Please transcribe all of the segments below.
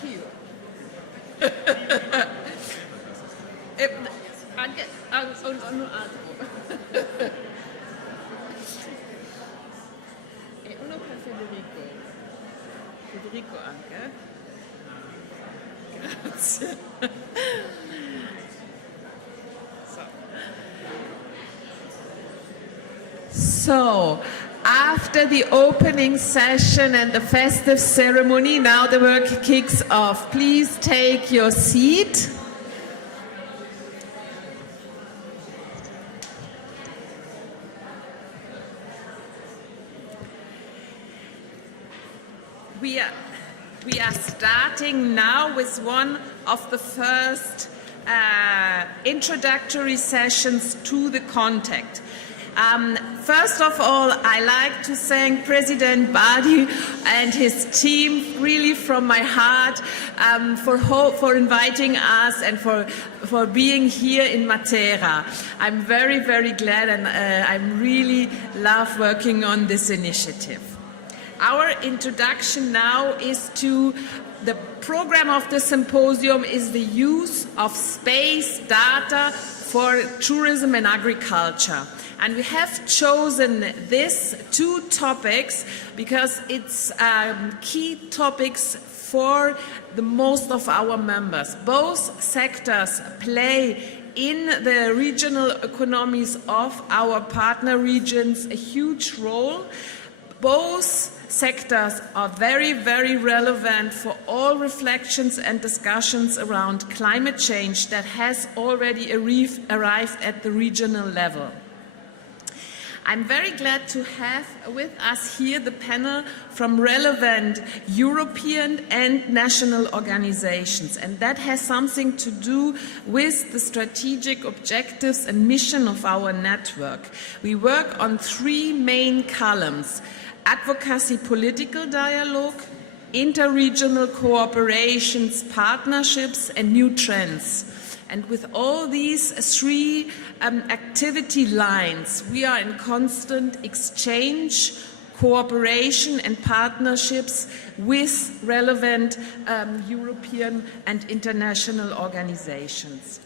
anch'io. Anche un altro. E uno per Federico. Federico anche. Grazie. So, after the opening session and the festive ceremony, now the work kicks off. Please take your seat. We are starting now with one of the first introductory sessions to the contact. First of all, I like to thank President Badi and his team really from my heart for inviting us and for being here in Matera. I'm very, very glad, and I really love working on this initiative. Our introduction now is to the program of the symposium is the use of space data for tourism and agriculture. And we have chosen these two topics because it's key topics for the most of our members. Both sectors play in the regional economies of our partner regions a huge role. Both sectors are very, very relevant for all reflections and discussions around climate change that has already arrived at the regional level. I'm very glad to have with us here the panel from relevant European and national organizations, and that has something to do with the strategic objectives and mission of our network. We work on three main columns: advocacy, political dialogue, interregional cooperations, partnerships, and new trends. And with all these three activity lines, we are in constant exchange, cooperation and partnerships with relevant European and international organizations.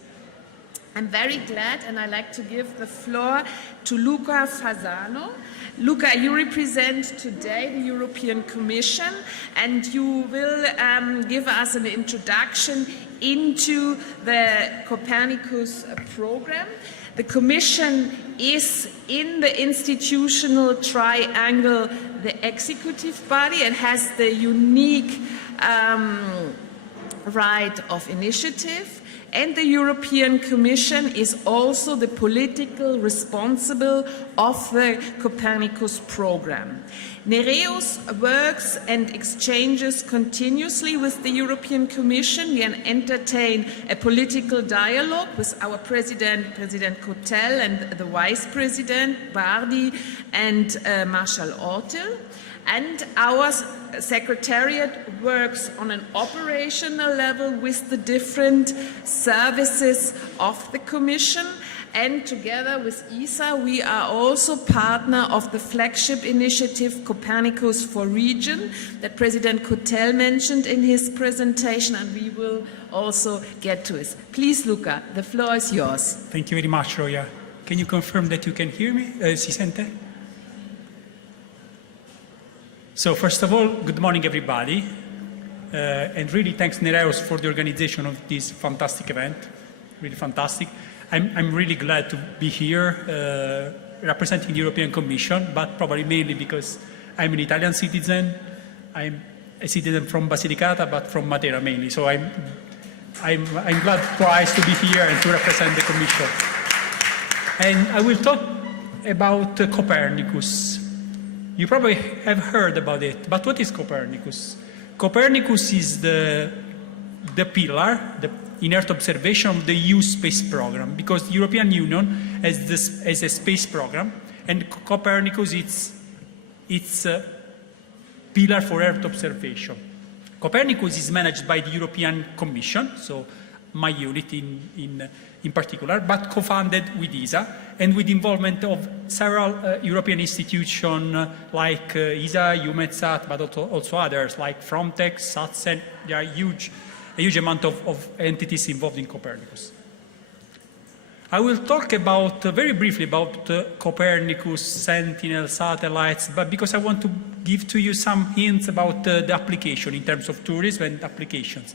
I'm very glad, and I'd like to give the floor to Luca Fasano. Luca, you represent today the European Commission, and you will give us an introduction into the Copernicus program. The Commission is in the institutional triangle the executive body and has the unique right of initiative. And the European Commission is also the political responsible of the Copernicus program. Nereus works and exchanges continuously with the European Commission. We entertain a political dialogue with our President, President Cotel, and the Vice President, Bardi, and Marshal Ortil. And our Secretariat works on an operational level with the different services of the Commission. And together with ESA, we are also partner of the flagship initiative Copernicus for Region that President Cotel mentioned in his presentation, and we will also get to it. Please, Luca, the floor is yours. Thank you very much, Roya. Can you confirm that you can hear me? Si sente? So first of all, good morning, everybody. And really thanks, Nereus, for the organization of this fantastic event. Really fantastic. I'm really glad to be here representing the European Commission, but probably mainly because I'm an Italian citizen. I'm a citizen from Basilicata, but from Matera mainly. So I'm glad twice to be here and to represent the Commission. And I will talk about Copernicus. You probably have heard about it, but what is Copernicus? Copernicus is the pillar, in Earth observation of the EU space program, because the European Union has a space program, and Copernicus it's a pillar for Earth observation. Copernicus is managed by the European Commission, so my unit in particular, but co-funded with ESA and with involvement of several European institutions like ESA, EUMETSAT, but also others like Frontex, SATSEN. There are a huge amount of entities involved in Copernicus. I will talk very briefly about Copernicus, Sentinel, satellites, but because I want to give to you some hints about the application in terms of tourism and applications.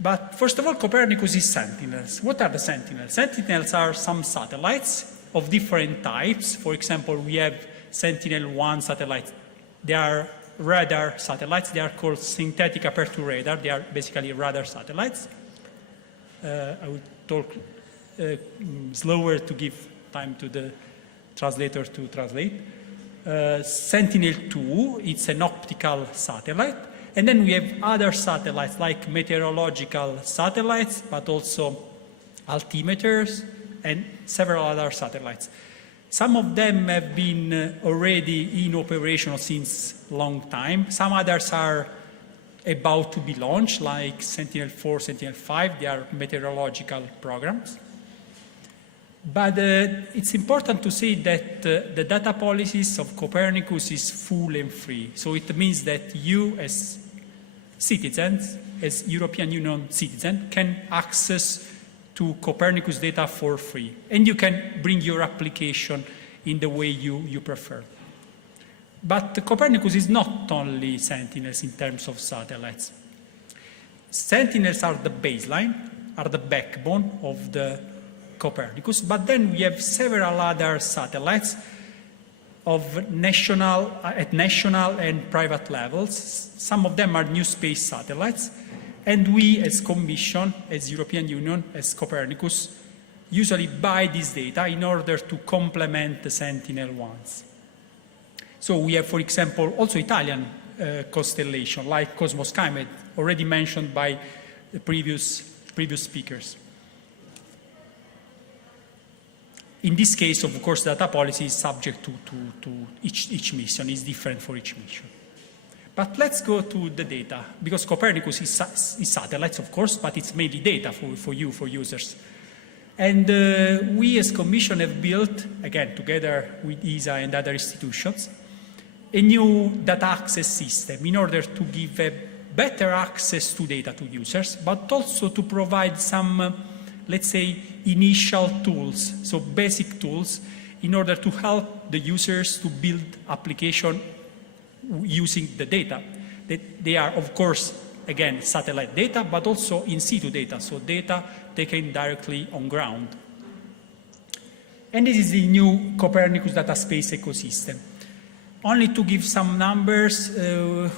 But first of all, Copernicus is Sentinels. What are the Sentinels? Sentinels are some satellites of different types. For example, we have Sentinel-1 satellites. They are radar satellites. They are called synthetic aperture radar. They are basically radar satellites. I will talk slower to give time to the translator to translate. Sentinel-2, it's an optical satellite. And then we have other satellites like meteorological satellites, but also altimeters and several other satellites. Some of them have been already in operation since a long time. Some others are about to be launched, like Sentinel-4, Sentinel-5. They are meteorological programs. But it's important to say that the data policies of Copernicus is full and free. So it means that you as citizens, as European Union citizens, can access to Copernicus data for free. And you can bring your application in the way you prefer. But Copernicus is not only Sentinels in terms of satellites. Sentinels are the baseline, are the backbone of the Copernicus, but then we have several other satellites at national and private levels. Some of them are new space satellites, and we as Commission, as European Union, as Copernicus, usually buy this data in order to complement the Sentinel ones. So we have, for example, also Italian constellation, like Cosmos Skymed, already mentioned by the previous speakers. In this case, of course, data policy is subject to each mission, is different for each mission. But let's go to the data, because Copernicus is satellites, of course, but it's mainly data for you, for users. And we as Commission have built, again, together with ESA and other institutions, a new data access system in order to give a better access to data to users, but also to provide some, let's say, initial tools, so basic tools, in order to help the users to build application using the data. They are, of course, again, satellite data, but also in situ data, so data taken directly on ground. And this is the new Copernicus data space ecosystem. Only to give some numbers,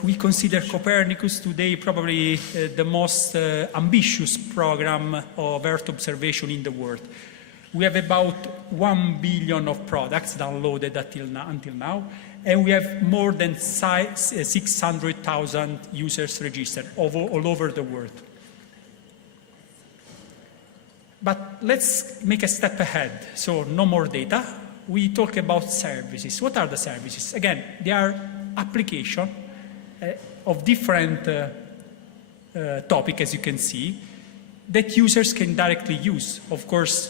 we consider Copernicus today probably the most ambitious program of Earth observation in the world. We have about 1 billion of products downloaded until now, and we have more than 600,000 users registered all over the world. But let's make a step ahead, so no more data. We talk about services. What are the services? Again, they are applications of different topics, as you can see, that users can directly use. Of course,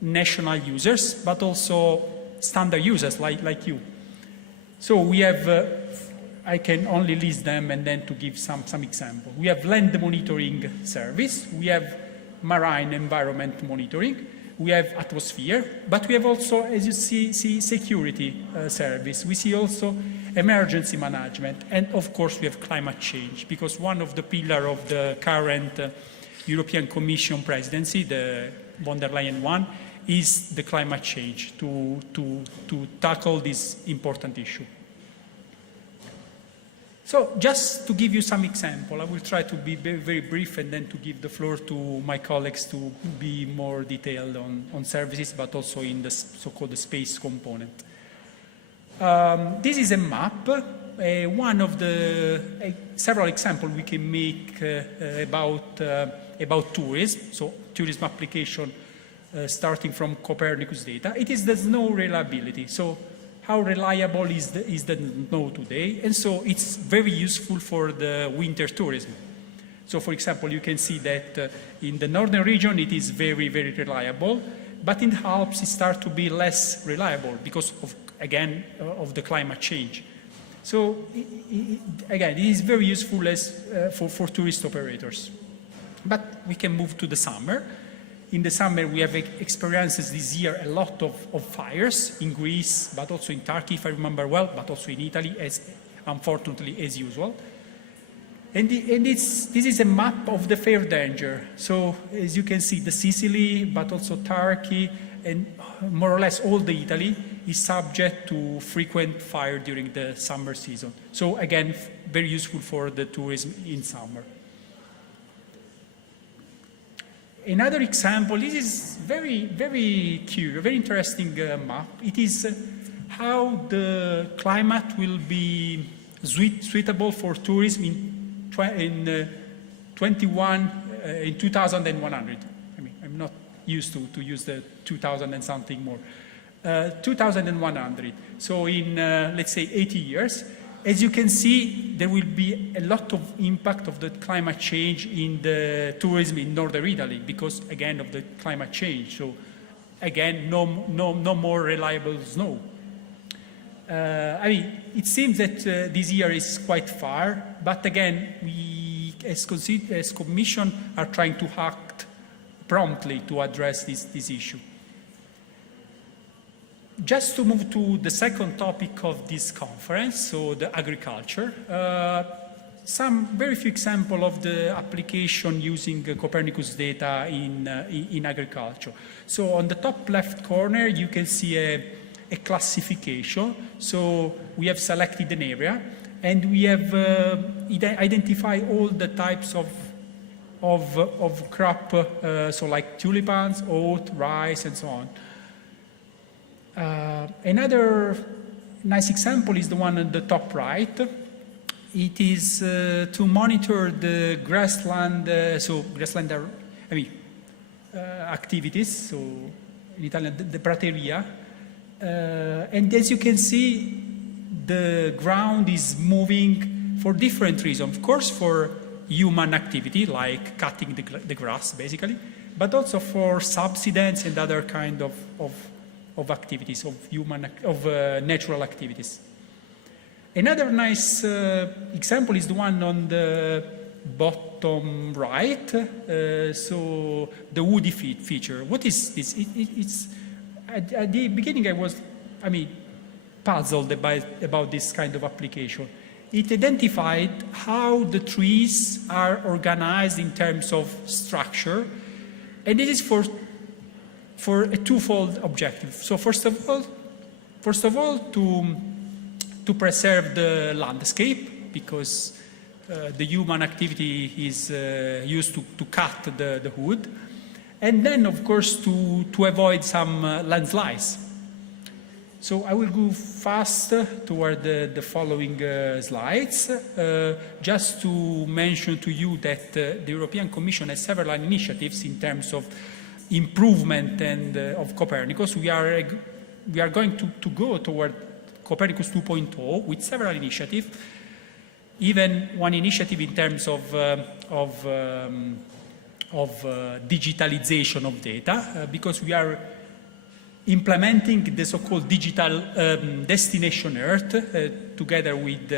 national users, but also standard users like you. So we have, I can only list them and then to give some example. We have land monitoring service. We have marine environment monitoring. We have atmosphere, but we have also, as you see security service. We see also emergency management, and of course we have climate change, because one of the pillars of the current European Commission presidency, the von der Leyen one, is the climate change, to tackle this important issue. So just to give you some example, I will try to be very brief and then to give the floor to my colleagues to be more detailed on services, but also in the so-called space component. This is a map, one of the several examples we can make about tourism, so tourism application starting from Copernicus data. It is the snow reliability. So how reliable is the snow today? And so it's very useful for the winter tourism. So, for example, you can see that in the northern region it is very, very reliable, but in the Alps it starts to be less reliable because of, again, of the climate change. So, again, it is very useful for tourist operators. But we can move to the summer. In the summer, we have experienced this year a lot of fires in Greece, but also in Turkey, if I remember well, but also in Italy, unfortunately, as usual. And this is a map of the fire danger. So, as you can see, the Sicily, but also Turkey, and more or less all the Italy is subject to frequent fire during the summer season. So, again, very useful for the tourism in summer. Another example, this is very, very curious, very interesting map. It is how the climate will be suitable for tourism in 2100. I mean, I'm not used to use the 2000 and something more. 2100. So in, let's say, 80 years. As you can see, there will be a lot of impact of the climate change in the tourism in northern Italy because, again, of the climate change. So, again, no more reliable snow. I mean, it seems that this year is quite far, but again, we, as Commission, are trying to act promptly to address this issue. Just to move to the second topic of this conference, so the agriculture, some very few examples of the application using Copernicus data in agriculture. So on the top left corner, you can see a classification. So we have selected an area, and we have identified all the types of crop, so like tulipans, oat, rice, and so on. Another nice example is the one on the top right. It is to monitor the grassland, activities, so in Italian, the prateria. And as you can see, the ground is moving for different reasons. Of course, for human activity, like cutting the grass, basically, but also for subsidence and other kind of activities, of natural activities. Another nice example is the one on the bottom right, so the woody feature. What is this? It's at the beginning I was, puzzled about this kind of application. It identified how the trees are organized in terms of structure, and it is for a twofold objective. So first of all, to preserve the landscape, because the human activity is used to cut the wood, and then of course to avoid some landslides. So I will go fast toward the following slides, just to mention to you that the European Commission has several initiatives in terms of improvement and of Copernicus. We are going to go toward Copernicus 2.0 with several initiatives, even one initiative in terms of digitalization of data, because we are implementing the so-called digital destination Earth together with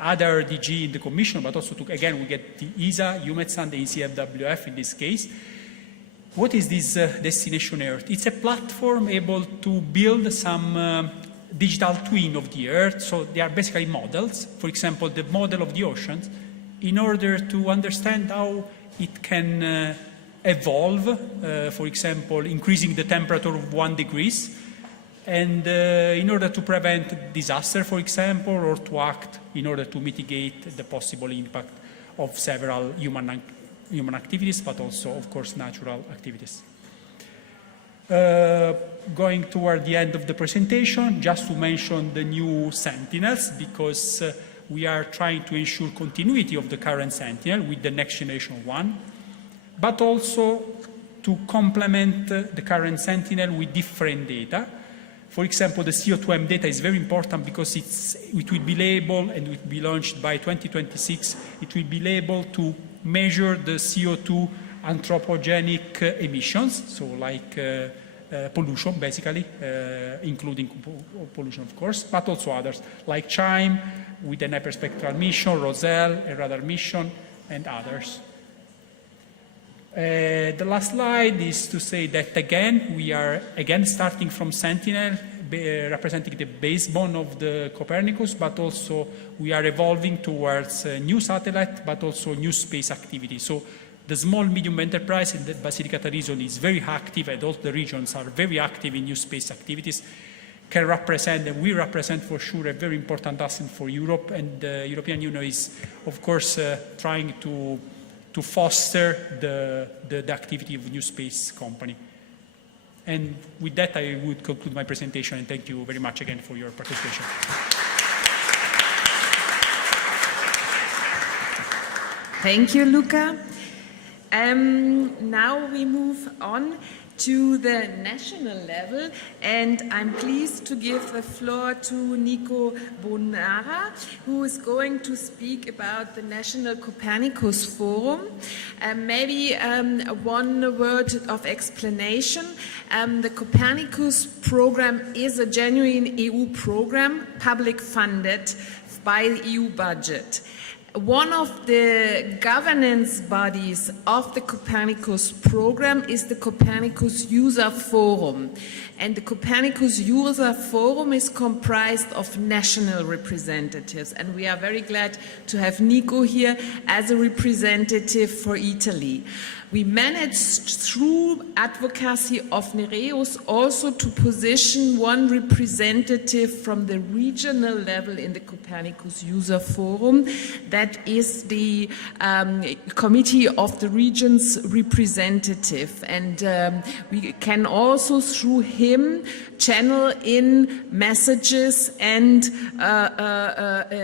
other DG in the Commission, but also again we get the ESA, UMETSAN, the ECFWF in this case. What is this Destination Earth? It's a platform able to build some digital twin of the Earth. So they are basically models. For example, the model of the oceans, in order to understand how it can evolve, for example, increasing the temperature of 1 degree, and in order to prevent disaster, for example, or to act in order to mitigate the possible impact of several human activities, but also, of course, natural activities. Going toward the end of the presentation, just to mention the new Sentinels, because we are trying to ensure continuity of the current Sentinel with the next generation one, but also to complement the current Sentinel with different data. For example, the CO2M data is very important because it will be able, and it will be launched by 2026, it will be able to measure the CO2 anthropogenic emissions, so like pollution, basically, including pollution, of course, but also others, like CHIME with an hyperspectral mission, Roselle, a radar mission, and others. The last slide is to say that, again, we are starting from Sentinel, representing the backbone of the Copernicus, but also we are evolving towards new satellite, but also new space activity. So the small, medium enterprise in the Basilicata region is very active, and all the regions are very active in new space activities, can represent, and we represent for sure, a very important asset for Europe, and the European Union is, of course, trying to foster the activity of new space company. And with that, I would conclude my presentation, and thank you very much again for your participation. Thank you, Luca. Now we move on to the national level, and I'm pleased to give the floor to Nico Bonara, who is going to speak about the National Copernicus Forum. Maybe one word of explanation. The Copernicus program is a genuine EU program, public funded by the EU budget. One of the governance bodies of the Copernicus program is the Copernicus User Forum. And the Copernicus User Forum is comprised of national representatives. And we are very glad to have Nico here as a representative for Italy. We managed through advocacy of Nereus also to position one representative from the regional level in the Copernicus User Forum. That is the Committee of the Regions representative. And we can also through him channel in messages and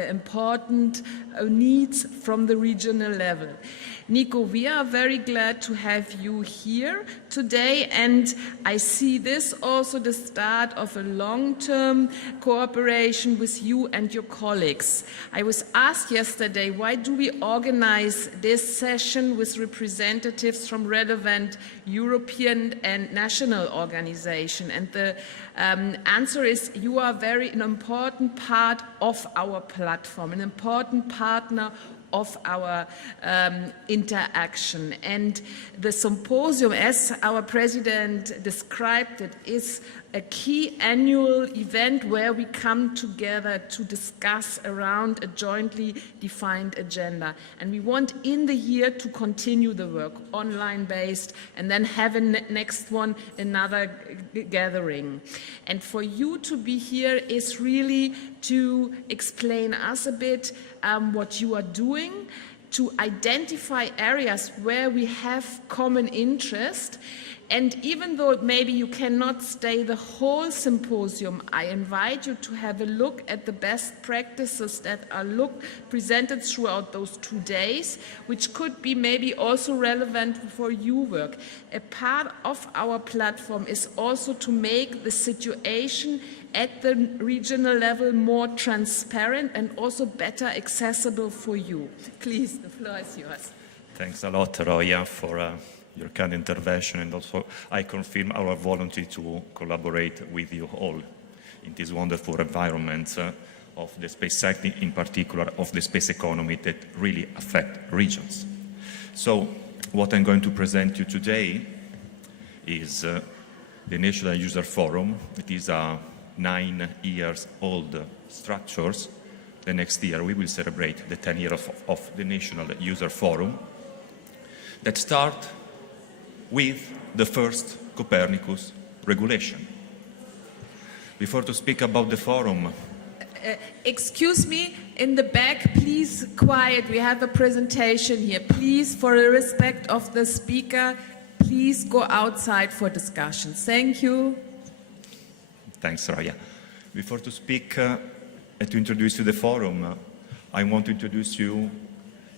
important needs from the regional level. Nico, we are very glad to have you here today, and I see this also the start of a long-term cooperation with you and your colleagues. I was asked yesterday, why do we organize this session with representatives from relevant European and national organizations? And the answer is you are an important part of our platform, an important partner of our interaction. And the symposium, as our president described it, is a key annual event where we come together to discuss around a jointly defined agenda. And we want in the year to continue the work, online based, and then have a next one, another gathering. And for you to be here is really to explain us a bit what you are doing, to identify areas where we have common interest. And even though maybe you cannot stay the whole symposium, I invite you to have a look at the best practices that are presented throughout those 2 days, which could be maybe also relevant for your work. A part of our platform is also to make the situation at the regional level more transparent and also better accessible for you. Please, the floor is yours. Thanks a lot, Roya, for your kind intervention, and also I confirm our volunteer to collaborate with you all in this wonderful environment of the space sector, in particular of the space economy that really affect regions. So what I'm going to present you today is the National User Forum. It is a 9 years old structure. The next year we will celebrate the 10 years of the National User Forum that start with the first Copernicus regulation. Before to speak about the forum... excuse me, in the back, please, quiet. We have a presentation here. Please, for the respect of the speaker, please go outside for discussions. Thank you. Thanks, Raya. Before to speak and to introduce you the forum, I want to introduce you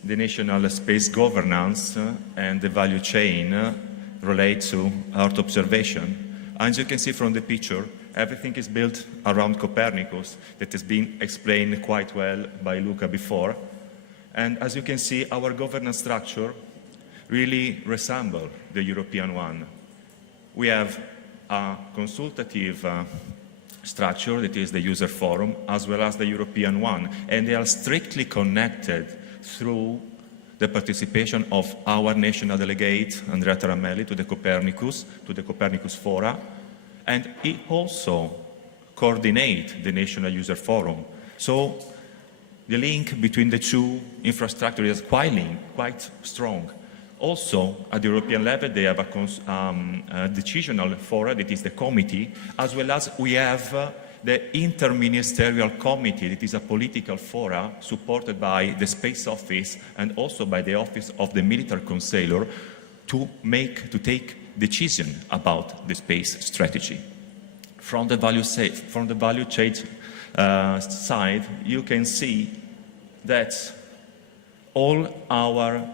the national space governance and the value chain related to Earth observation. As you can see from the picture, everything is built around Copernicus, that has been explained quite well by Luca before. And as you can see, our governance structure really resembles the European one. We have a consultative structure that is the user forum, as well as the European one, and they are strictly connected through the participation of our national delegate, Andrea Taramelli, to the Copernicus Fora, and it also coordinates the national user forum. So the link between the two infrastructures is quite strong. Also, at the European level, they have a decisional fora, that is the committee, as well as we have the interministerial committee, that is a political fora supported by the Space Office and also by the Office of the Military Counselor to take decision about the space strategy. From the value chain side, you can see that all our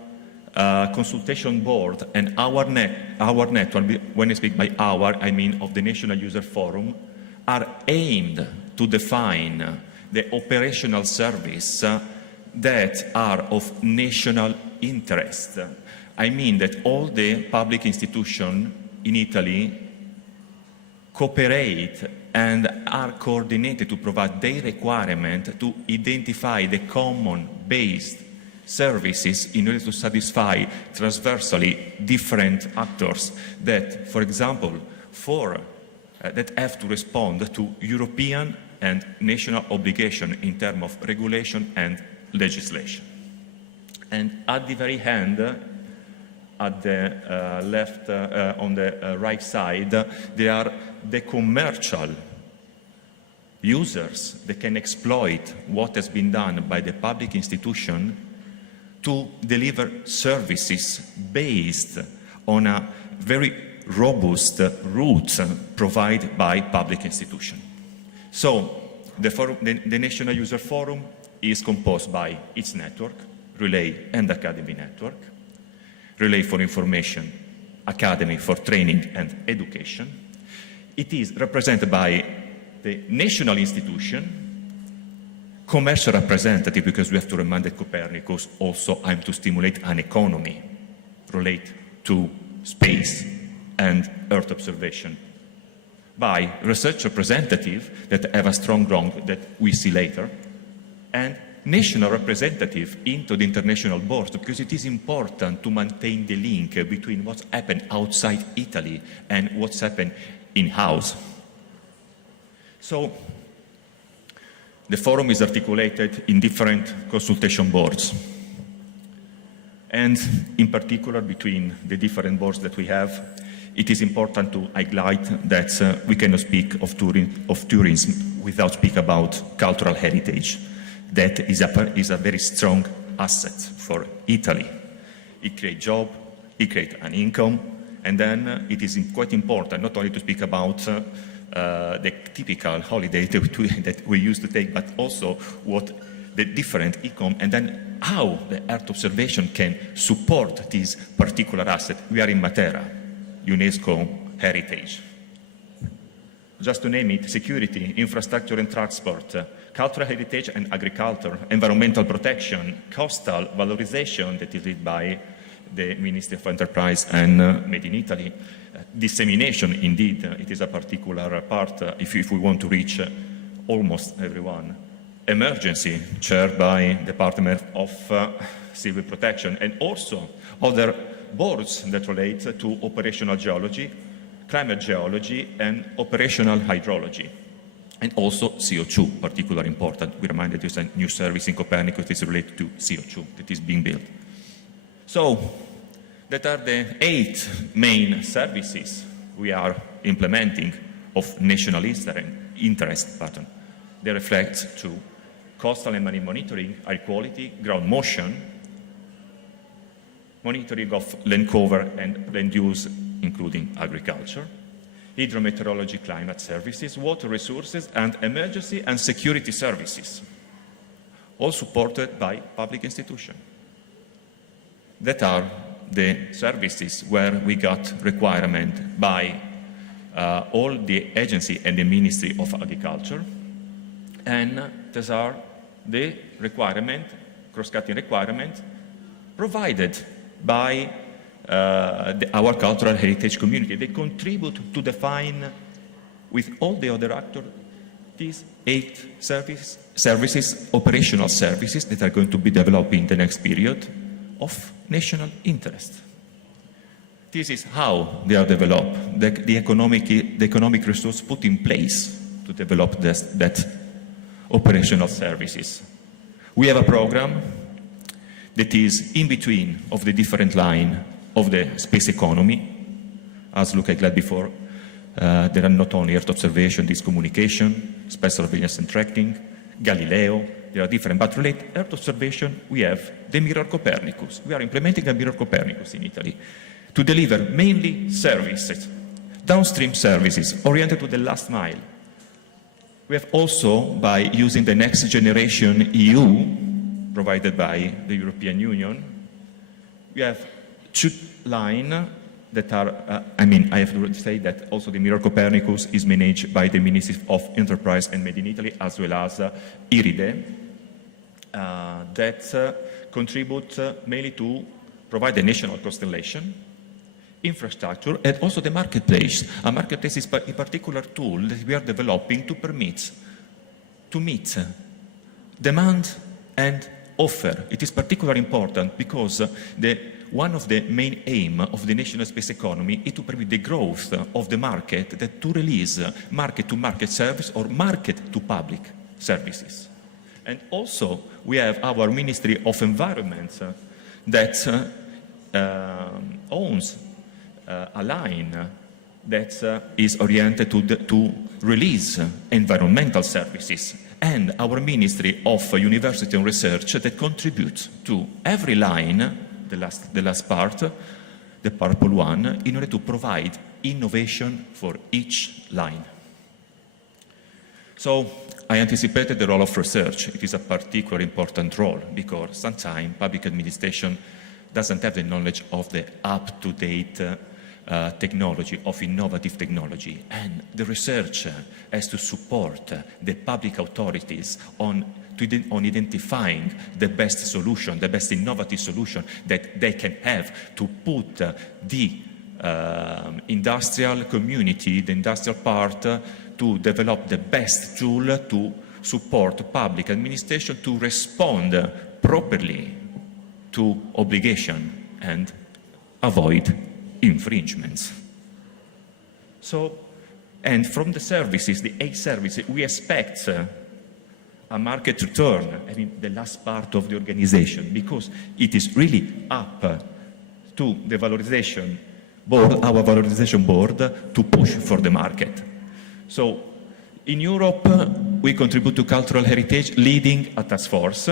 consultation board and our network, when I speak by our, I mean of the National User Forum, are aimed to define the operational service that are of national interest. I mean that all the public institutions in Italy cooperate and are coordinated to provide their requirement to identify the common based services in order to satisfy transversally different actors that, for example, that have to respond to European and national obligation in terms of regulation and legislation. And at the very end, at the left, on the right side, there are the commercial users that can exploit what has been done by the public institution to deliver services based on a very robust routes provided by public institutions. So the National User Forum is composed by its network, Relay and Academy Network, Relay for Information, Academy for Training and Education. It is represented by the national institution, commercial representative, because we have to remind that Copernicus also aims to stimulate an economy related to space and Earth observation, by research representative that have a strong ground that we see later, and national representative into the international board, because it is important to maintain the link between what's happened outside Italy and what's happened in-house. So the forum is articulated in different consultation boards. And in particular, between the different boards that we have, it is important to highlight that we cannot speak of tourism without speaking about cultural heritage. That is a very strong asset for Italy. It creates jobs, it creates an income, and then it is quite important not only to speak about the typical holiday that we used to take, but also what the different income, and then how the Earth observation can support this particular asset. We are in Matera, UNESCO heritage. Just to name it: security, infrastructure and transport, cultural heritage and agriculture, environmental protection, coastal valorization, that is led by the Ministry of Enterprise and Made in Italy. Dissemination, indeed, it is a particular part if we want to reach almost everyone. Emergency, chaired by the Department of Civil Protection, and also other boards that relate to operational geology, climate geology, and operational hydrology. And also CO2, particularly important. We remind that there's a new service in Copernicus that is related to CO2 that is being built. So, that are the 8 main services we are implementing of national interest. They reflect to coastal and marine monitoring, air quality, ground motion, monitoring of land cover and land use, including agriculture, hydrometeorology, climate services, water resources, and emergency and security services, all supported by public institutions. That are the services where we got requirement by all the agency and the Ministry of Agriculture, and these are the requirement cross-cutting requirement provided by our cultural heritage community. They contribute to define, with all the other actors, these 8 services, operational services that are going to be developed in the next period of national interest. This is how they are developed, the economic resource put in place to develop that operational services. We have a program that is in between of the different line of the space economy. As Luca had before, there are not only Earth observation, this communication, space surveillance and tracking, Galileo, there are different, but related Earth observation, we have the Mirror Copernicus. We are implementing a Mirror Copernicus in Italy to deliver mainly services, downstream services oriented to the last mile. We have also, by using the Next Generation EU, provided by the European Union, we have 2 lines that are, I have to say that also the Mirror Copernicus is managed by the Ministry of Enterprise and Made in Italy, as well as IRIDE, that contribute mainly to provide the national constellation, infrastructure, and also the marketplace. A marketplace is a particular tool that we are developing to meet demand and offer. It is particularly important because one of the main aims of the national space economy is to permit the growth of the market, that to release market-to-market service or market-to-public services. And also, we have our Ministry of Environment that owns a line that is oriented to release environmental services, and our Ministry of University and Research that contributes to every line, the last part, the purple one, in order to provide innovation for each line. So I anticipated the role of research. It is a particularly important role because sometimes public administration doesn't have the knowledge of the up-to-date technology, of innovative technology, and the research has to support the public authorities on identifying the best solution, the best innovative solution that they can have to put the industrial community, the industrial part, to develop the best tool to support public administration to respond properly to obligation and avoid infringements. So, and from the services, the 8 services, we expect a market return, the last part of the organization, because it is really up to the valorization board, our valorization board, to push for the market. So, in Europe, we contribute to cultural heritage, leading a task force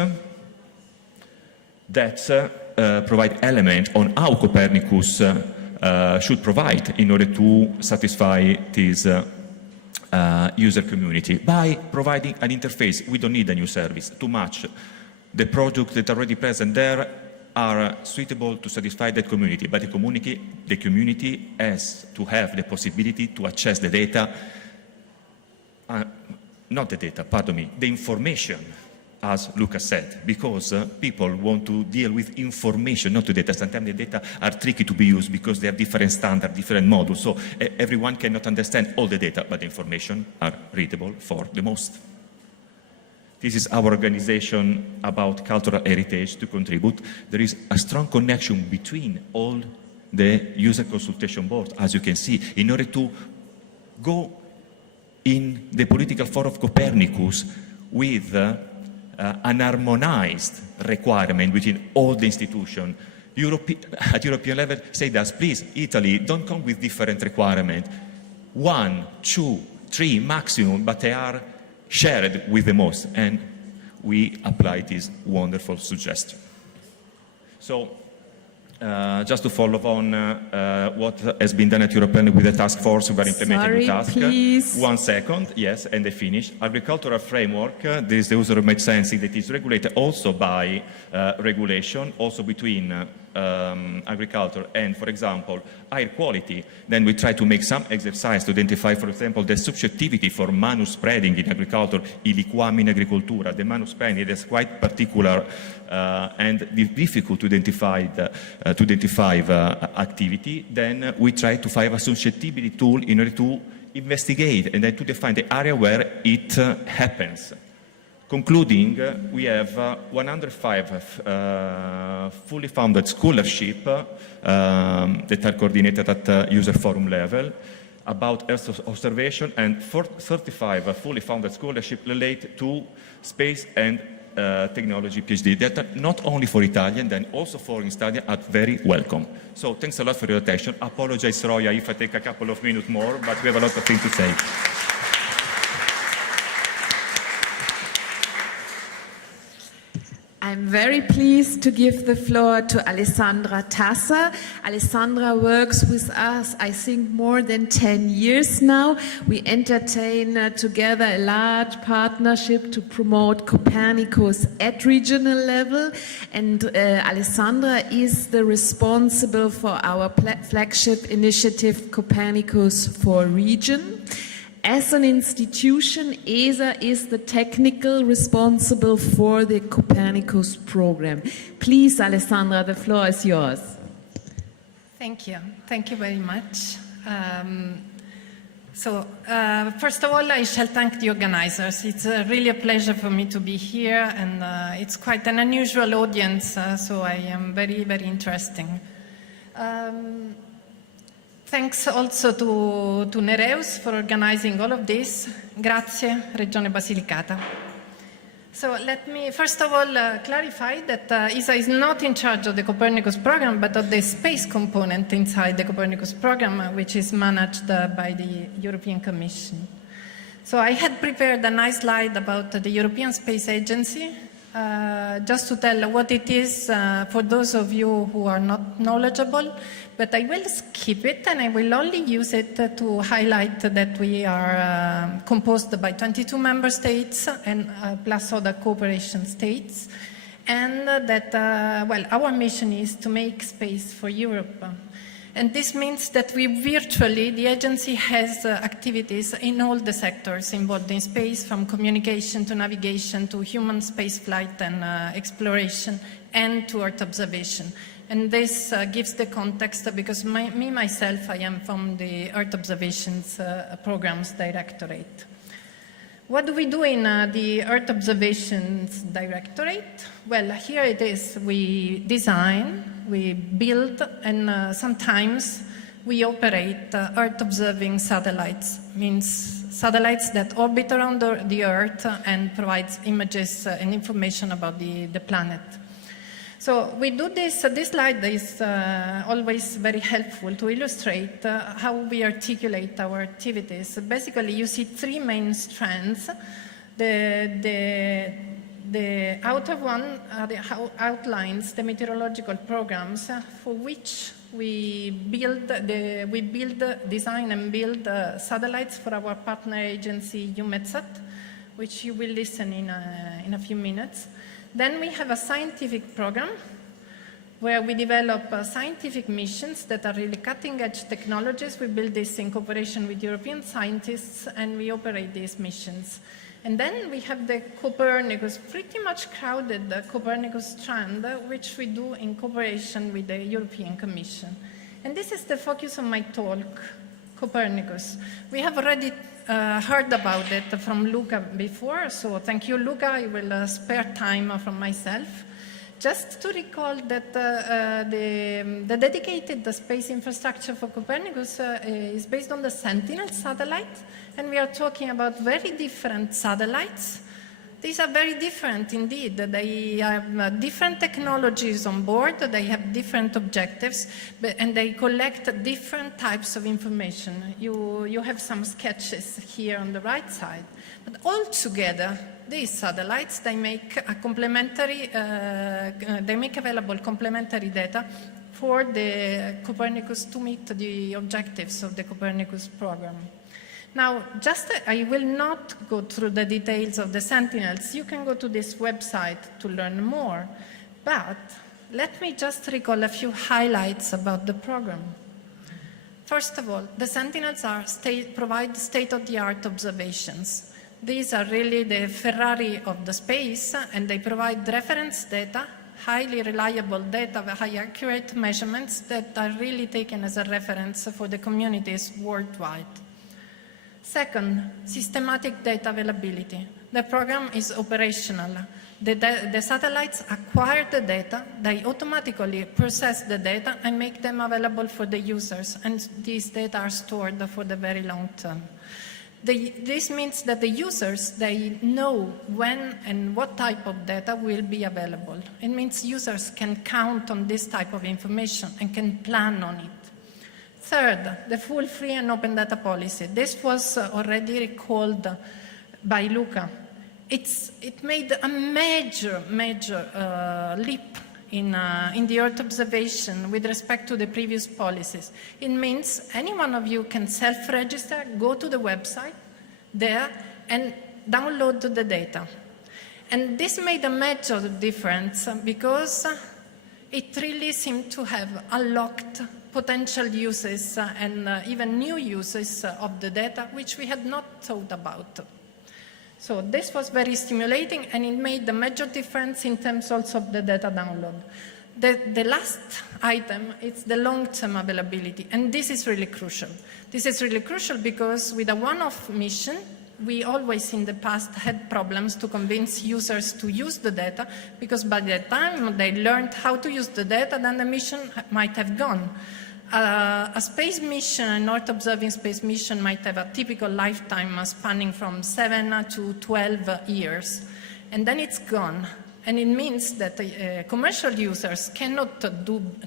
that provide element on how Copernicus should provide in order to satisfy this user community by providing an interface. We don't need a new service too much. The products that are already present there are suitable to satisfy that community, but the community has to have the possibility to access the data, the information, as Luca said, because people want to deal with information, not the data. Sometimes the data are tricky to be used because they have different standards, different models, so everyone cannot understand all the data, but the information are readable for the most. This is our organization about cultural heritage to contribute. There is a strong connection between all the user consultation boards, as you can see, in order to go in the political forum of Copernicus with an harmonized requirement between all the institutions. At European level, say that, please, Italy, don't come with different requirements. 1, 2, 3 maximum, but they are shared with the most. And we apply this wonderful suggestion. So, just to follow on what has been done at European with the task force, we are implementing the task. Please. 1 second, yes, and I finish. Agricultural framework, this is the user of sensing that is regulated also by regulation, also between agriculture and, for example, air quality, then we try to make some exercise to identify, for example, the susceptibility for manure spreading in agriculture, I liquami in agricultura. The manure spreading is quite particular and difficult to identify activity. Then we try to find a susceptibility tool in order to investigate and then to define the area where it happens. Concluding, we have 105 fully funded scholarships that are coordinated at user forum level about Earth observation, and 35 fully funded scholarships relate to space and technology PhD that are not only for Italian, then also foreign studies are very welcome. So thanks a lot for your attention. Apologize, Roya, if I take a couple of minutes more, but we have a lot of things to say. I'm very pleased to give the floor to Alessandra Tassa. Alessandra works with us, I think, more than 10 years now. We entertain together a large partnership to promote Copernicus at regional level. And Alessandra is the responsible for our flagship initiative, Copernicus for Region. As an institution, ESA is the technical responsible for the Copernicus program. Please, Alessandra, the floor is yours. Thank you. Thank you very much. First of all, I shall thank the organizers. It's really a pleasure for me to be here, and it's quite an unusual audience, so I am very, very interesting. Thanks also to Nereus for organizing all of this. Grazie, Regione Basilicata. So let me first of all clarify that ESA is not in charge of the Copernicus program, but of the space component inside the Copernicus program, which is managed by the European Commission. So I had prepared a nice slide about the European Space Agency, just to tell what it is for those of you who are not knowledgeable, but I will skip it and I will only use it to highlight that we are composed by 22 member states and plus other cooperation states, and that, our mission is to make space for Europe. And this means that the agency has activities in all the sectors involved in space, from communication to navigation to human spaceflight and exploration, and to Earth observation. And this gives the context because myself, I am from the Earth Observations Programs Directorate. What do we do in the Earth Observations Directorate? Well, here it is. We design, we build, and sometimes we operate Earth-observing satellites, means satellites that orbit around the Earth and provide images and information about the planet. So we do this. This slide is always very helpful to illustrate how we articulate our activities. Basically, you see three main strands. The outer one outlines the meteorological programs for which we design and build satellites for our partner agency EUMETSAT, which you will listen in a few minutes. Then we have a scientific program where we develop scientific missions that are really cutting-edge technologies. We build this in cooperation with European scientists, and we operate these missions. And then we have the Copernicus, pretty much crowded Copernicus strand, which we do in cooperation with the European Commission. And this is the focus of my talk, Copernicus. We have already heard about it from Luca before, so thank you, Luca. I will spare time from myself. Just to recall that the dedicated space infrastructure for Copernicus is based on the Sentinel satellite, and we are talking about very different satellites. These are very different indeed. They have different technologies on board, they have different objectives, and they collect different types of information. You have some sketches here on the right side. But all together, these satellites, they make available complementary data for the Copernicus to meet the objectives of the Copernicus program. Now, I will not go through the details of the Sentinels. You can go to this website to learn more. But let me just recall a few highlights about the program. First of all, the Sentinels provide state-of-the-art observations. These are really the Ferrari of the space, and they provide reference data, highly reliable data, high accurate measurements that are really taken as a reference for the communities worldwide. Second, systematic data availability. The program is operational. The satellites acquire the data, they automatically process the data and make them available for the users, and these data are stored for the very long term. This means that the users, they know when and what type of data will be available. It means users can count on this type of information and can plan on it. Third, the full free and open data policy. This was already recalled by Luca. It made a major leap in the Earth observation with respect to the previous policies. It means any one of you can self-register, go to the website there and download the data. And this made a major difference because it really seemed to have unlocked potential uses and even new uses of the data, which we had not thought about. So this was very stimulating, and it made a major difference in terms also of the data download. The last item is the long-term availability, and this is really crucial. This is really crucial because with a one-off mission, we always in the past had problems to convince users to use the data, because by the time they learned how to use the data, then the mission might have gone. A space mission, an Earth observing space mission, might have a typical lifetime spanning from 7 to 12 years, and then it's gone. And it means that commercial users cannot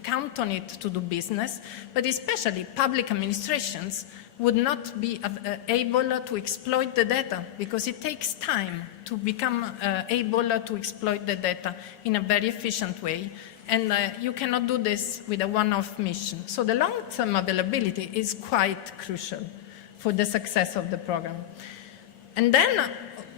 count on it to do business, but especially public administrations would not be able to exploit the data, because it takes time to become able to exploit the data in a very efficient way. And you cannot do this with a one-off mission. So the long-term availability is quite crucial for the success of the program. And then,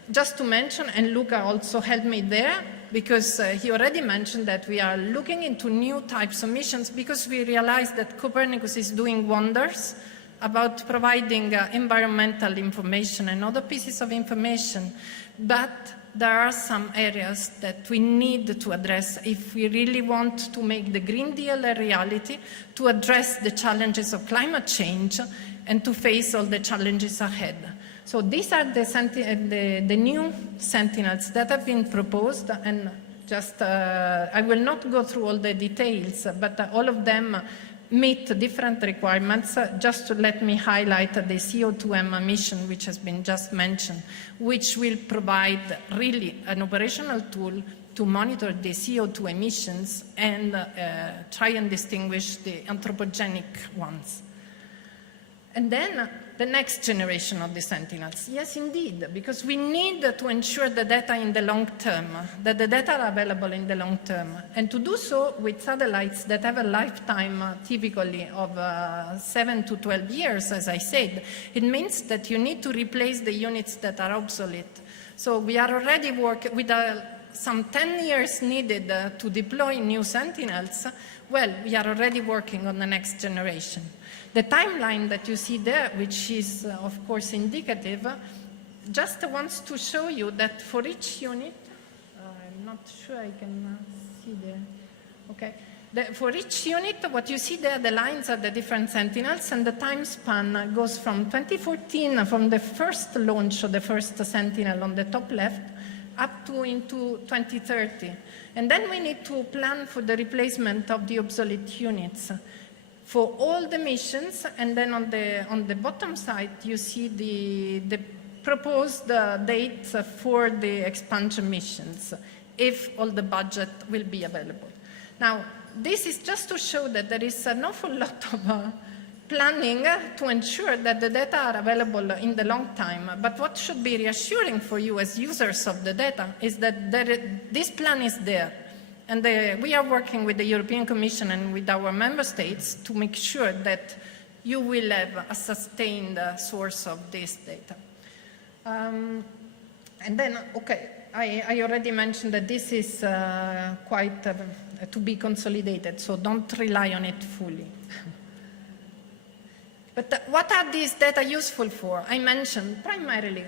just to mention, and Luca also helped me there, because he already mentioned that we are looking into new types of missions, because we realize that Copernicus is doing wonders about providing environmental information and other pieces of information, but there are some areas that we need to address if we really want to make the Green Deal a reality, to address the challenges of climate change and to face all the challenges ahead. So these are the new Sentinels that have been proposed, and just I will not go through all the details, but all of them meet different requirements. Just to let me highlight the CO2M mission, which has been just mentioned, which will provide really an operational tool to monitor the CO2 emissions and try and distinguish the anthropogenic ones. And then the next generation of the Sentinels. Yes, indeed, because we need to ensure the data in the long term, that the data are available in the long term. And to do so with satellites that have a lifetime typically of 7 to 12 years, as I said, it means that you need to replace the units that are obsolete. So we are already working with some 10 years needed to deploy new Sentinels. Well, we are already working on the next generation. The timeline that you see there, which is, of course, indicative, just wants to show you that for each unit, I'm not sure I can see there. Okay. For each unit, what you see there, the lines are the different Sentinels, and the time span goes from 2014, from the first launch of the first Sentinel on the top left, up to into 2030. And then we need to plan for the replacement of the obsolete units for all the missions. And then on the bottom side, you see the proposed dates for the expansion missions, if all the budget will be available. Now, this is just to show that there is an awful lot of planning to ensure that the data are available in the long time. But what should be reassuring for you as users of the data is that this plan is there. And we are working with the European Commission and with our member states to make sure that you will have a sustained source of this data. And then, okay, I already mentioned that this is quite to be consolidated, so don't rely on it fully. But what are these data useful for? I mentioned primarily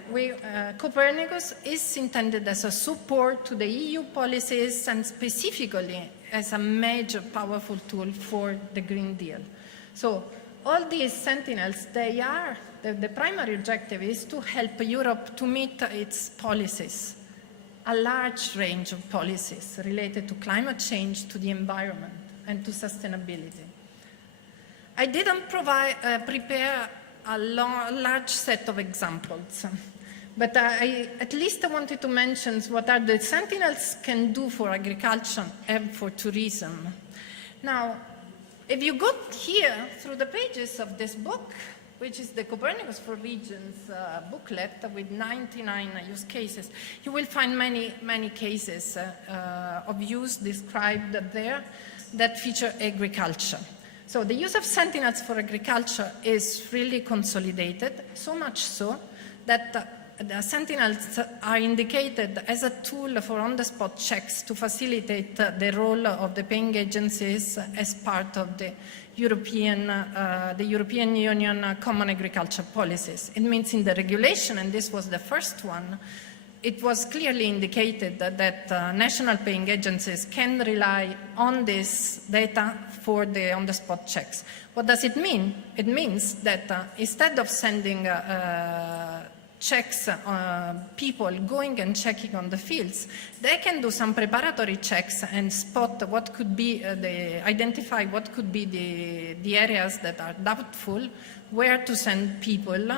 Copernicus is intended as a support to the EU policies and specifically as a major powerful tool for the Green Deal. So all these sentinels, the primary objective is to help Europe to meet its policies, a large range of policies related to climate change, to the environment, and to sustainability. I didn't prepare a large set of examples, but I at least wanted to mention what are the sentinels can do for agriculture and for tourism. Now, if you go here through the pages of this book, which is the Copernicus for Regions booklet with 99 use cases, you will find many cases of use described there that feature agriculture. So the use of sentinels for agriculture is really consolidated, so much so that the sentinels are indicated as a tool for on-the-spot checks to facilitate the role of the paying agencies as part of the European Union Common Agriculture Policies. It means in the regulation, and this was the first one, it was clearly indicated that national paying agencies can rely on this data for the on-the-spot checks. What does it mean? It means that instead of sending checks, people going and checking on the fields, they can do some preparatory checks and spot what could be, identify what could be the areas that are doubtful, where to send people.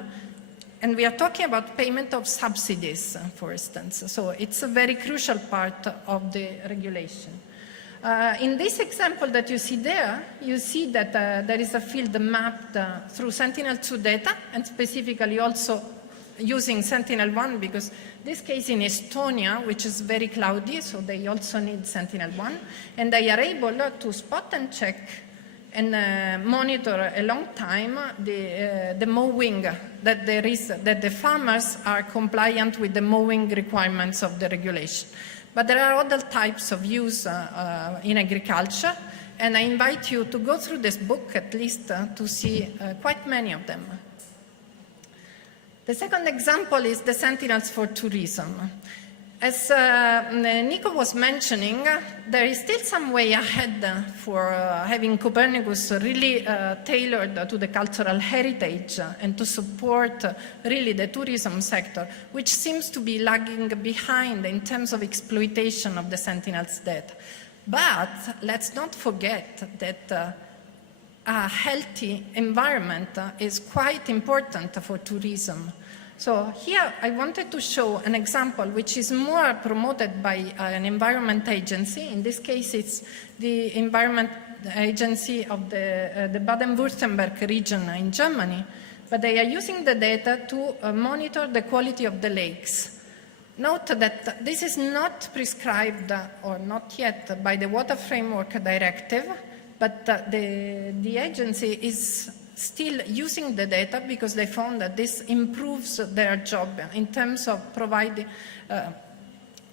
And we are talking about payment of subsidies, for instance. So it's a very crucial part of the regulation. In this example that you see there, you see that there is a field mapped through Sentinel-2 data, and specifically also using Sentinel-1, because this case in Estonia, which is very cloudy, so they also need Sentinel-1, and they are able to spot and check and monitor a long time the mowing that there is, that the farmers are compliant with the mowing requirements of the regulation. But there are other types of use in agriculture, and I invite you to go through this book at least to see quite many of them. The second example is the sentinels for tourism. As Nico was mentioning, there is still some way ahead for having Copernicus really tailored to the cultural heritage and to support really the tourism sector, which seems to be lagging behind in terms of exploitation of the Sentinel's data. But let's not forget that a healthy environment is quite important for tourism. So here I wanted to show an example which is more promoted by an environment agency. In this case, it's the environment agency of the Baden-Württemberg region in Germany, but they are using the data to monitor the quality of the lakes. Note that this is not prescribed or not yet by the Water Framework Directive, but the agency is still using the data because they found that this improves their job in terms of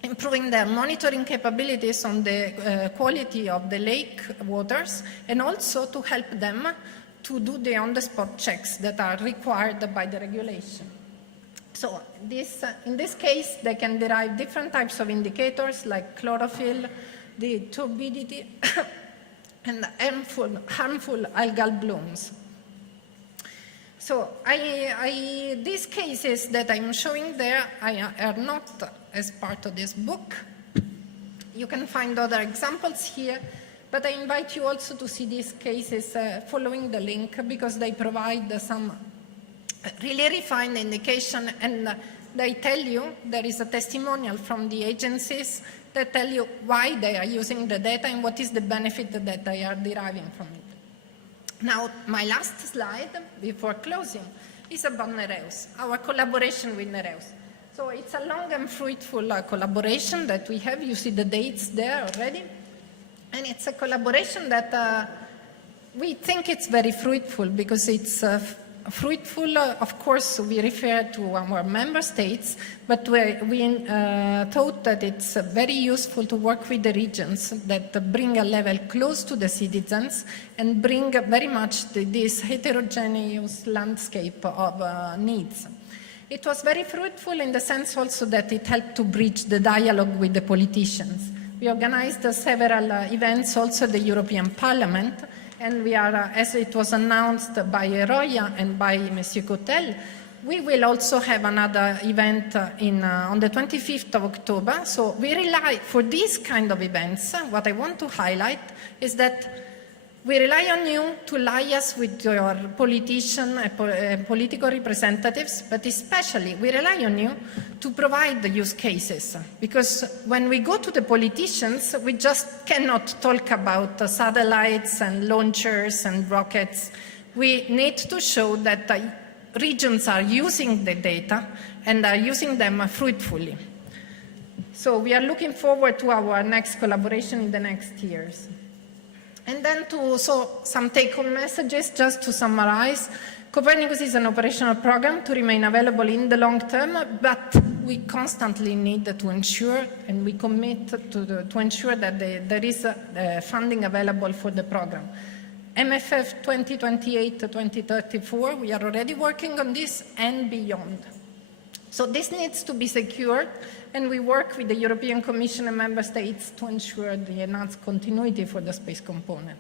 improving their monitoring capabilities on the quality of the lake waters, and also to help them to do the on-the-spot checks that are required by the regulation. So in this case, they can derive different types of indicators like chlorophyll, the turbidity, and harmful algal blooms. So these cases that I'm showing there are not as part of this book. You can find other examples here, but I invite you also to see these cases following the link, because they provide some really refined indication, and they tell you, there is a testimonial from the agencies that tell you why they are using the data and what is the benefit that they are deriving from it. Now, my last slide before closing is about Nereus, our collaboration with Nereus. So it's a long and fruitful collaboration that we have. You see the dates there already. And it's a collaboration that we think it's very fruitful because it's fruitful. Of course, we refer to our member states, but we thought that it's very useful to work with the regions that bring a level close to the citizens and bring very much this heterogeneous landscape of needs. It was very fruitful in the sense also that it helped to bridge the dialogue with the politicians. We organized several events also at the European Parliament, and we are, as it was announced by Roya and by Monsieur Cotel, we will also have another event on the 25th of October. So we rely, for these kind of events, what I want to highlight is that we rely on you to liaise with your politician and political representatives, but especially we rely on you to provide the use cases. Because when we go to the politicians, we just cannot talk about satellites and launchers and rockets. We need to show that regions are using the data and are using them fruitfully. So we are looking forward to our next collaboration in the next years. And then some take-home messages, just to summarize. Copernicus is an operational program to remain available in the long term, but we constantly need to ensure, and we commit to ensure that there is funding available for the program. MFF 2028-2034, we are already working on this and beyond. So this needs to be secured, and we work with the European Commission and Member States to ensure the enhanced continuity for the space component.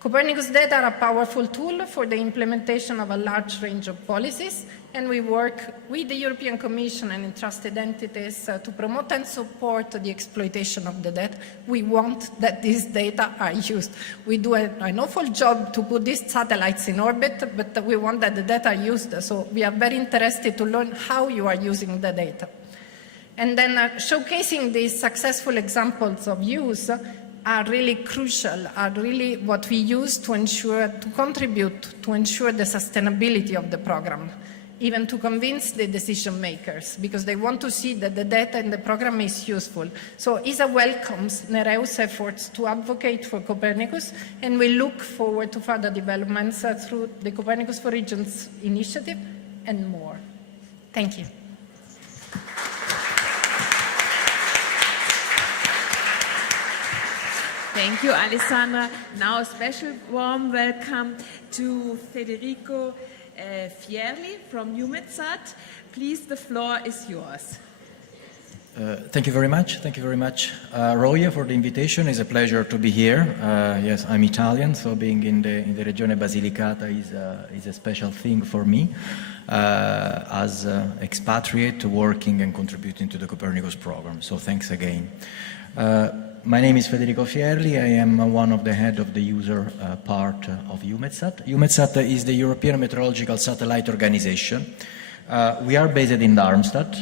Copernicus data are a powerful tool for the implementation of a large range of policies, and we work with the European Commission and entrusted entities to promote and support the exploitation of the data. We want that these data are used. We do an awful job to put these satellites in orbit, but we want that the data are used. So we are very interested to learn how you are using the data. And then showcasing these successful examples of use are really crucial, are really what we use to contribute to ensure the sustainability of the program, even to convince the decision makers, because they want to see that the data in the program is useful. So ESA welcomes Nereus' efforts to advocate for Copernicus, and we look forward to further developments through the Copernicus for Regions initiative and more. Thank you. Thank you, Alessandra. Now a special warm welcome to Federico Fierli from UMETSAT. Please, the floor is yours. Thank you very much. Thank you very much, Roya, for the invitation. It's a pleasure to be here. Yes, I'm Italian, so being in the Regione Basilicata is a special thing for me as expatriate working and contributing to the Copernicus program. So thanks again. My name is Federico Fierli. I am one of the head of the user part of UMETSAT. UMETSAT is the European Meteorological Satellite Organization. We are based in Darmstadt,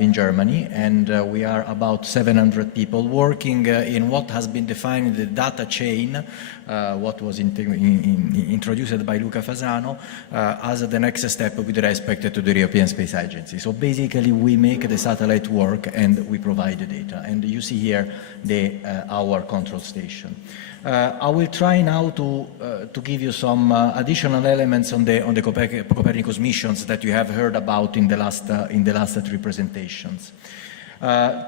in Germany, and we are about 700 people working in what has been defined the data chain, what was introduced by Luca Fasano as the next step with respect to the European Space Agency. So basically we make the satellite work and we provide the data. And you see here our control station. I will try now to give you some additional elements on the Copernicus missions that you have heard about in the last 3 presentations.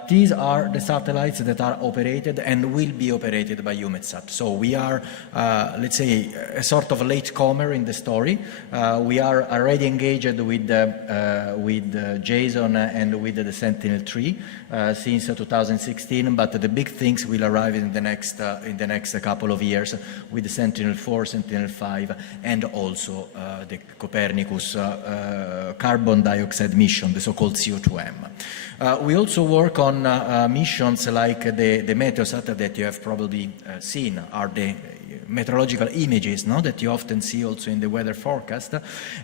These are the satellites that are operated and will be operated by UMETSAT. So we are, let's say, a sort of latecomer in the story. We are already engaged with JSON and with the Sentinel-3 since 2016, but the big things will arrive in the next couple of years with the Sentinel-4, Sentinel-5, and also the Copernicus carbon dioxide mission, the so-called CO2M. We also work on missions like the Meteosat that you have probably seen, are the meteorological images that you often see also in the weather forecast,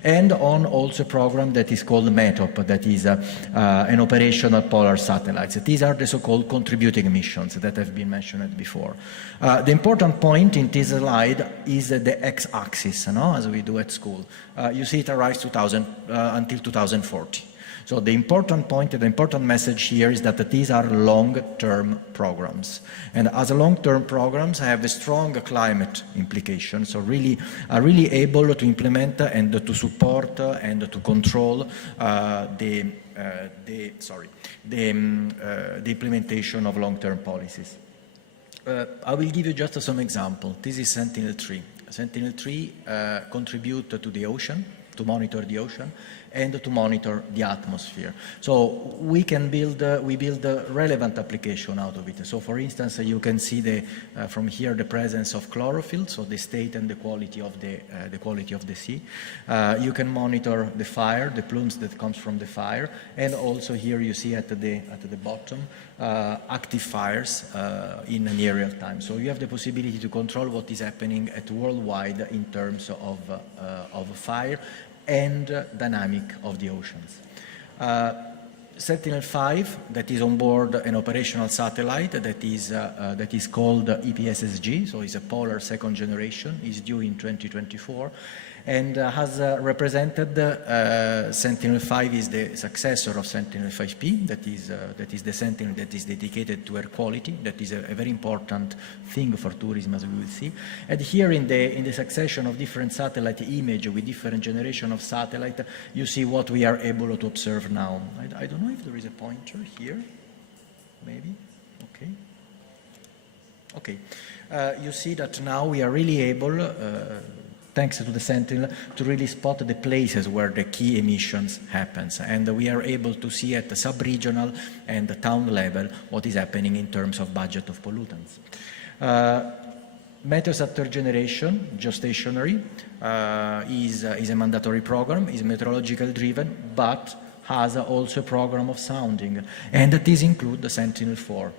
and on also a program that is called METOP, that is an operation of polar satellites. These are the so-called contributing missions that have been mentioned before. The important point in this slide is the x-axis, as we do at school. You see it arrives until 2040. So the important point, the important message here is that these are long-term programs. And as a long-term programs have a strong climate implication, so really are really able to implement and to support and to control the implementation of long-term policies. I will give you just some example. This is Sentinel-3. Sentinel-3 contribute to the ocean, to monitor the ocean, and to monitor the atmosphere. So we can build, a relevant application out of it. So for instance, you can see from here the presence of chlorophyll, so the state and the quality of the sea. You can monitor the fire, the plumes that comes from the fire, and also here you see at the bottom active fires in near real time. So you have the possibility to control what is happening at worldwide in terms of fire and dynamic of the oceans. Sentinel-5, that is on board an operational satellite that is called EPSSG, so it's a polar second generation, is due in 2024, and has represented Sentinel-5 is the successor of Sentinel-5P, that is the Sentinel that is dedicated to air quality. That is a very important thing for tourism, as we will see. And here in the succession of different satellite image with different generation of satellite, you see what we are able to observe now. I don't know if there is a pointer here, maybe, okay. You see that now we are really able, thanks to the Sentinel, to really spot the places where the key emissions happens. And we are able to see at the sub-regional and the town level what is happening in terms of budget of pollutants. Meteos at third generation, geostationary, is a mandatory program, is meteorological driven, but has also a program of sounding. And these include the Sentinel-4.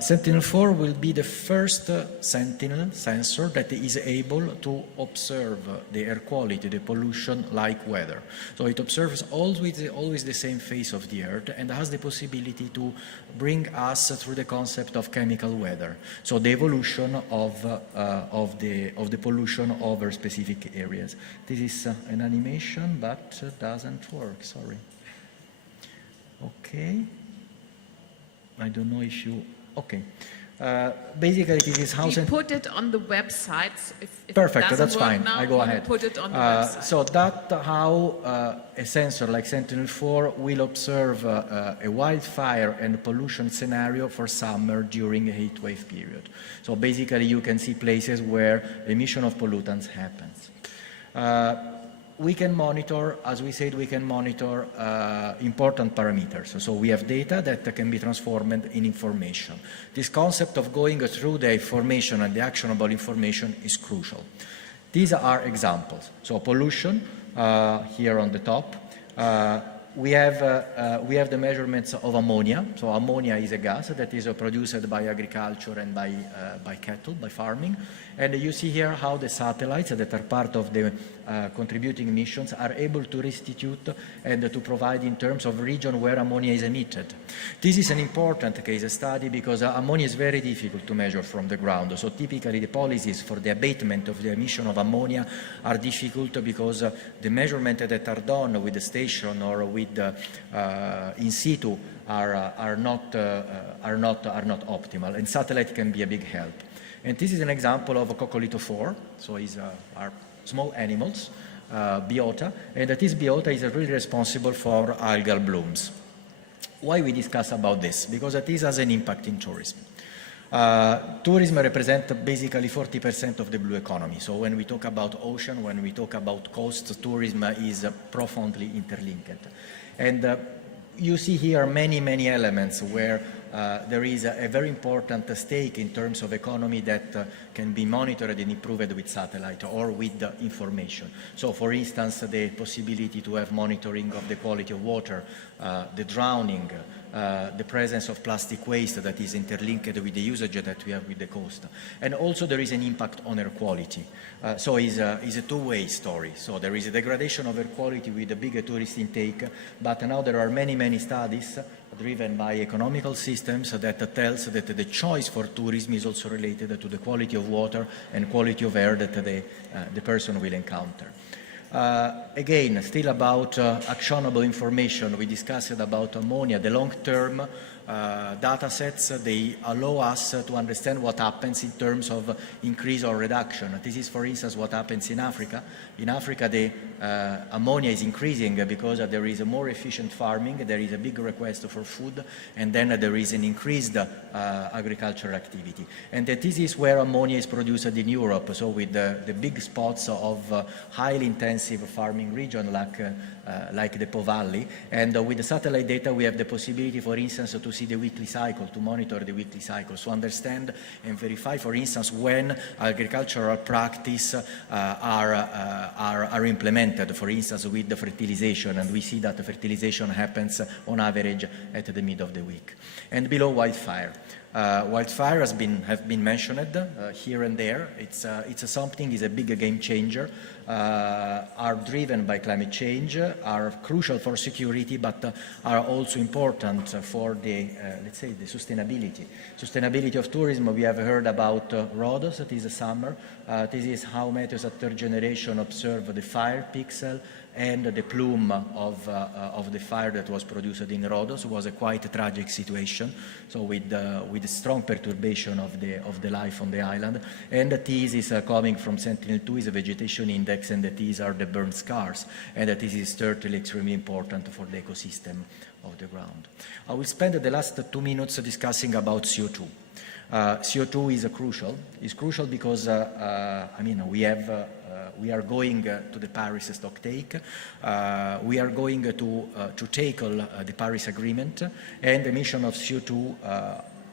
Sentinel-4 will be the first Sentinel sensor that is able to observe the air quality, the pollution like weather. So it observes always the same face of the Earth and has the possibility to bring us through the concept of chemical weather. So the evolution of the pollution over specific areas. This is an animation, but doesn't work, sorry. Okay. I don't know if you... Okay. Basically, this is how... We put it on the website. If Perfect, it that's fine. now, I go ahead. Put it on the website. So that's how a sensor like Sentinel-4 will observe a wildfire and pollution scenario for summer during a heat wave period. So basically, you can see places where emission of pollutants happens. We can monitor, as we said, we can monitor important parameters. So we have data that can be transformed in information. This concept of going through the information and the actionable information is crucial. These are examples. So pollution, here on the top. We have the measurements of ammonia. So ammonia is a gas that is produced by agriculture and by cattle, by farming. And you see here how the satellites that are part of the contributing missions are able to restitute and to provide in terms of region where ammonia is emitted. This is an important case study because ammonia is very difficult to measure from the ground. So typically the policies for the abatement of the emission of ammonia are difficult because the measurements that are done with the station or with in situ are not optimal, and satellite can be a big help. And this is an example of a Coccolito 4, so are small animals, biota, and this biota is really responsible for algal blooms. Why we discuss about this? Because this has an impact in tourism. Tourism represents basically 40% of the blue economy. So when we talk about ocean, when we talk about coast, tourism is profoundly interlinked. And you see here many elements where there is a very important stake in terms of economy that can be monitored and improved with satellite or with information. So for instance, the possibility to have monitoring of the quality of water, the drowning, the presence of plastic waste that is interlinked with the usage that we have with the coast. And also there is an impact on air quality. So it's a two-way story. So there is a degradation of air quality with a bigger tourist intake, but now there are many studies driven by economical systems that tells that the choice for tourism is also related to the quality of water and quality of air that the person will encounter. Again, still about actionable information, we discussed about ammonia, the long-term data sets. They allow us to understand what happens in terms of increase or reduction. This is, for instance, what happens in Africa. In Africa, the ammonia is increasing because there is a more efficient farming, there is a big request for food, and then there is an increased agricultural activity. And this is where ammonia is produced in Europe, so with the big spots of highly intensive farming region like the Po Valley. And with the satellite data, we have the possibility, for instance, to see the weekly cycle, to monitor the weekly cycle, so understand and verify, for instance, when agricultural practice are implemented, for instance, with the fertilization, and we see that the fertilization happens on average at the mid of the week. And below, wildfire. Wildfire have been mentioned here and there. It's a big game changer. Are driven by climate change, are crucial for security, but are also important for the, let's say, the sustainability. Sustainability of tourism, we have heard about Rhodos this summer. This is how meteors at third generation observe the fire pixel and the plume of the fire that was produced in Rhodos. It was a quite tragic situation, so with a strong perturbation of the life on the island. And this is coming from Sentinel-2, is a vegetation index, and these are the burn scars, and this is certainly extremely important for the ecosystem of the ground. I will spend the last 2 minutes discussing about CO2. CO2 is crucial. It's crucial because we are going to the Paris stocktake. We are going to tackle the Paris Agreement, and the emission of CO2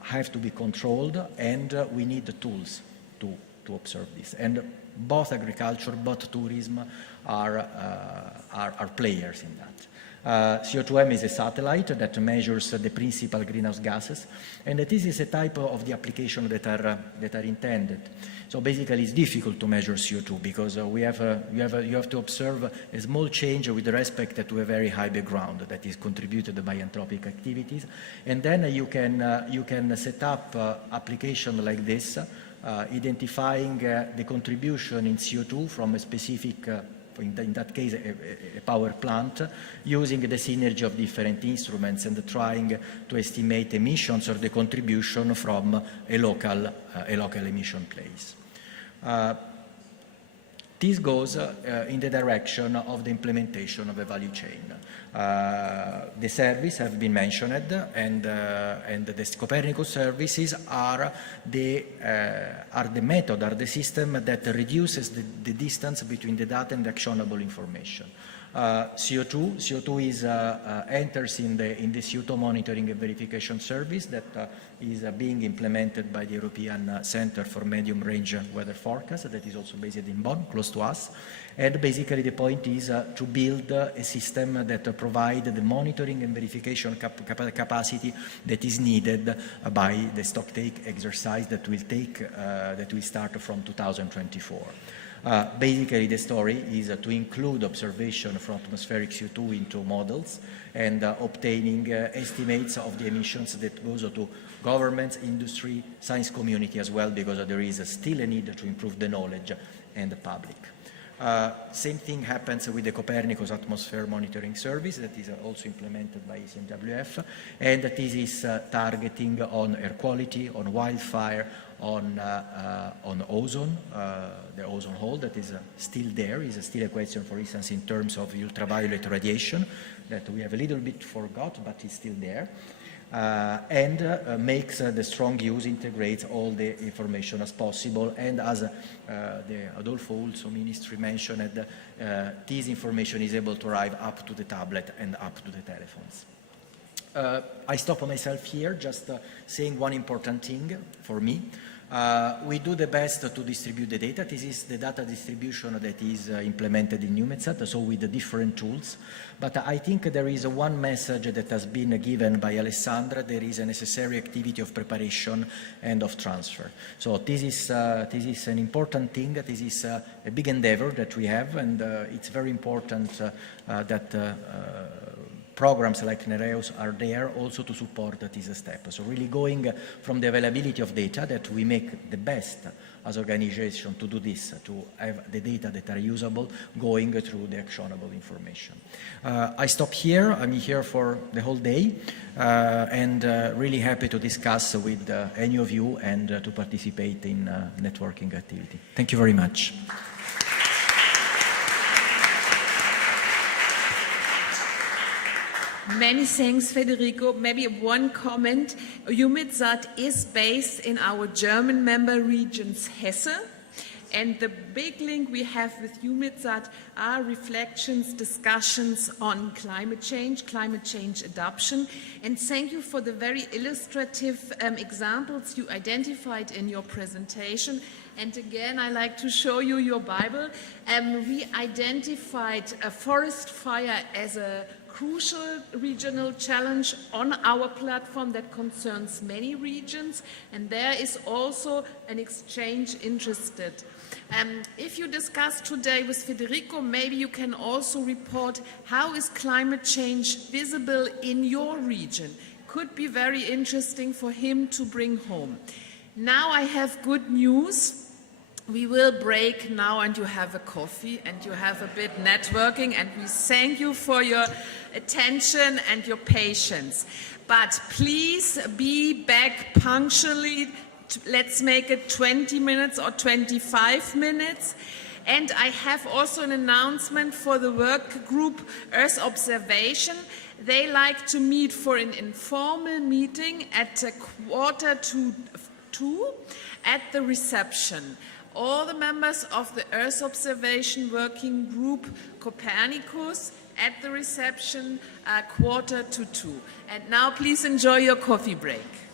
have to be controlled, and we need the tools to observe this. And both agriculture, both tourism are players in that. CO2M is a satellite that measures the principal greenhouse gases, and this is a type of the application that are intended. So basically, it's difficult to measure CO2 because you have to observe a small change with respect to a very high background that is contributed by anthropic activities, and then you can set up application like this, identifying the contribution in CO2 from a specific in that case, a power plant, using the synergy of different instruments and trying to estimate emissions or the contribution from a local emission place. This goes in the direction of the implementation of a value chain. The services have been mentioned, and the Copernicus services are the method, are the system that reduces the distance between the data and the actionable information. CO2 is enters in the CO2 monitoring and verification service that is being implemented by the European Center for Medium Range Weather Forecast, that is also based in Bonn, close to us. And basically the point is to build a system that provides the monitoring and verification capacity that is needed by the stocktake exercise that will start from 2024. Basically, the story is to include observation from atmospheric CO2 into models and obtaining estimates of the emissions that goes to governments, industry, science community as well, because there is still a need to improve the knowledge and the public. Same thing happens with the Copernicus Atmosphere Monitoring Service that is also implemented by ECMWF, and this is targeting on air quality, on wildfire, on ozone, the ozone hole that is still there, is still a question, for instance, in terms of ultraviolet radiation that we have a little bit forgot, but it's still there. And makes the strong use, integrates all the information as possible, and as the Adolfo also ministry mentioned, this information is able to arrive up to the tablet and up to the telephones. I stop myself here, just saying one important thing for me. We do the best to distribute the data. This is the data distribution that is implemented in EUMETSAT, so with the different tools. But I think there is one message that has been given by Alessandra. There is a necessary activity of preparation and of transfer. So this is an important thing. This is a big endeavor that we have, and it's very important that programs like Nereus are there also to support this step. So really going from the availability of data, that we make the best as organization to do this, to have the data that are usable, going through the actionable information. I stop here. I'm here for the whole day, and really happy to discuss with any of you and to participate in networking activity. Thank you very much. Many thanks, Federico. Maybe one comment. EUMETSAT is based in our German member regions Hesse. And the big link we have with EUMETSAT are reflections, discussions on climate change adoption. And thank you for the very illustrative examples you identified in your presentation. And again, I like to show you your Bible. We identified a forest fire as a crucial regional challenge on our platform that concerns many regions, and there is also an exchange interested. If you discuss today with Federico, maybe you can also report how is climate change visible in your region. Could be very interesting for him to bring home. Now I have good news. We will break now and you have a coffee and you have a bit networking, and we thank you for your attention and your patience. But please be back punctually. Let's make it 20 minutes or 25 minutes. And I have also an announcement for the work group Earth Observation. They like to meet for an informal meeting at 1:45 at the reception. All the members of the Earth Observation Working Group Copernicus at the reception 1:45. And now please enjoy your coffee break.